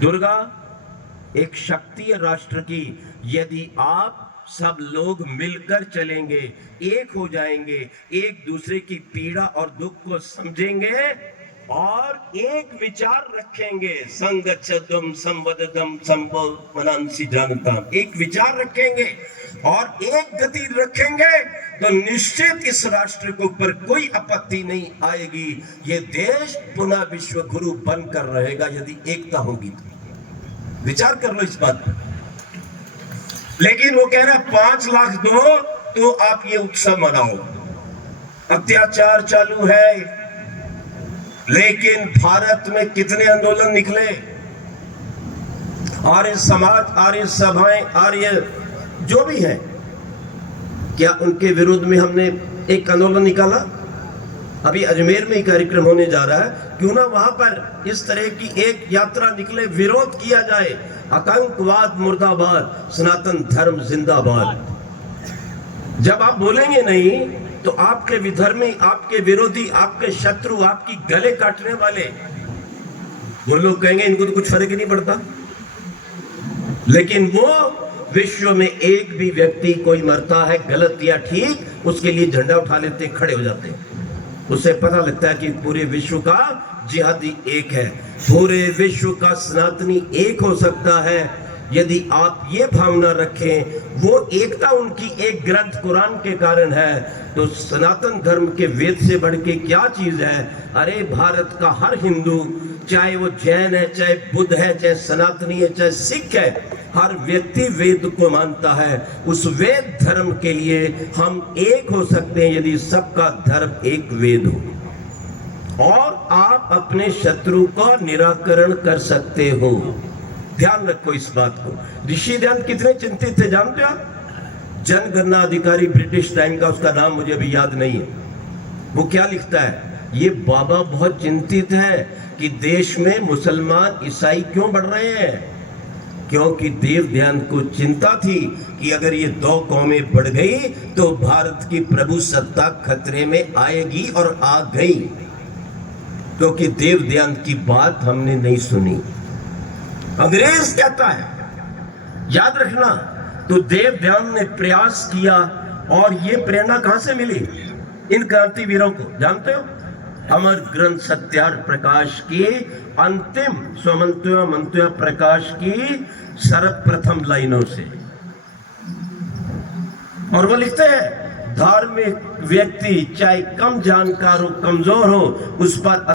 दुर्गा एक शक्ति है राष्ट्र की। यदि आप सब लोग मिलकर चलेंगे, एक हो जाएंगे, एक दूसरे की पीड़ा और दुख को समझेंगे और एक विचार रखेंगे, संगच्छदम संवददम संभवनांसि जानता, एक विचार रखेंगे और एक गति रखेंगे तो निश्चित इस राष्ट्र के ऊपर कोई आपत्ति नहीं आएगी। ये देश पुनः विश्व गुरु बनकर रहेगा यदि एकता होगी तो। विचार कर लो इस बात पर। लेकिन वो कह रहा 5 लाख दो तो आप ये उत्सव मनाओ। अत्याचार चालू है, लेकिन भारत में कितने आंदोलन निकले, आर्य समाज, आर्य सभाएं, आर्य जो भी है, क्या उनके विरोध में हमने एक आंदोलन निकाला? अभी अजमेर में ही कार्यक्रम होने जा रहा है, क्यों ना वहां पर इस तरह की एक यात्रा निकले, विरोध किया जाए, आतंकवाद मुर्दाबाद, सनातन धर्म जिंदाबाद। जब आप बोलेंगे नहीं तो आपके विधर्मी, आपके विरोधी, आपके शत्रु, आपकी गले काटने वाले वो लोग कहेंगे इनको तो कुछ फर्क ही नहीं पड़ता। लेकिन वो विश्व में एक भी व्यक्ति कोई मरता है गलत या ठीक, उसके लिए झंडा उठा लेते, खड़े हो जाते हैं। उसे पता लगता है कि पूरे विश्व का जिहादी एक है, पूरे विश्व का सनातनी एक हो सकता है यदि आप ये भावना रखें। वो एकता उनकी एक ग्रंथ कुरान के कारण है, तो सनातन धर्म के वेद से बढ़ के क्या चीज है? अरे भारत का हर हिंदू, चाहे वो जैन है, चाहे बुद्ध है, चाहे सनातनी है, चाहे सिख है, हर व्यक्ति वेद को मानता है। उस वेद धर्म के लिए हम एक हो सकते हैं यदि सबका धर्म एक वेद हो, और आप अपने शत्रु का निराकरण कर सकते हो। ध्यान रखो इस बात को। ऋषि ध्यान कितने चिंतित थे जानते हो आप? जनगणना अधिकारी ब्रिटिश टाइम का, उसका नाम मुझे अभी याद नहीं है, वो क्या लिखता है, ये बाबा बहुत चिंतित है कि देश में मुसलमान ईसाई क्यों बढ़ रहे हैं, क्योंकि देव ध्यान को चिंता थी कि अगर ये 2 कौमें बढ़ गई तो भारत की प्रभु सत्ता खतरे में आएगी, और आ गई, क्योंकि देव ध्यान की बात हमने नहीं सुनी। अंग्रेज कहता है, याद रखना। तो देव ध्यान ने प्रयास किया, और ये प्रेरणा कहां से मिली? इन क्रांतिवीरों को जानते हो? अमर ग्रंथ सत्यार्थ प्रकाश की अंतिम स्वमंत्य मंत्य प्रकाश की सर्वप्रथम लाइनों से। और वो लिखते हैं, धार्मिक व्यक्ति चाहे कम जानकार हो, कमजोर हो, उस पर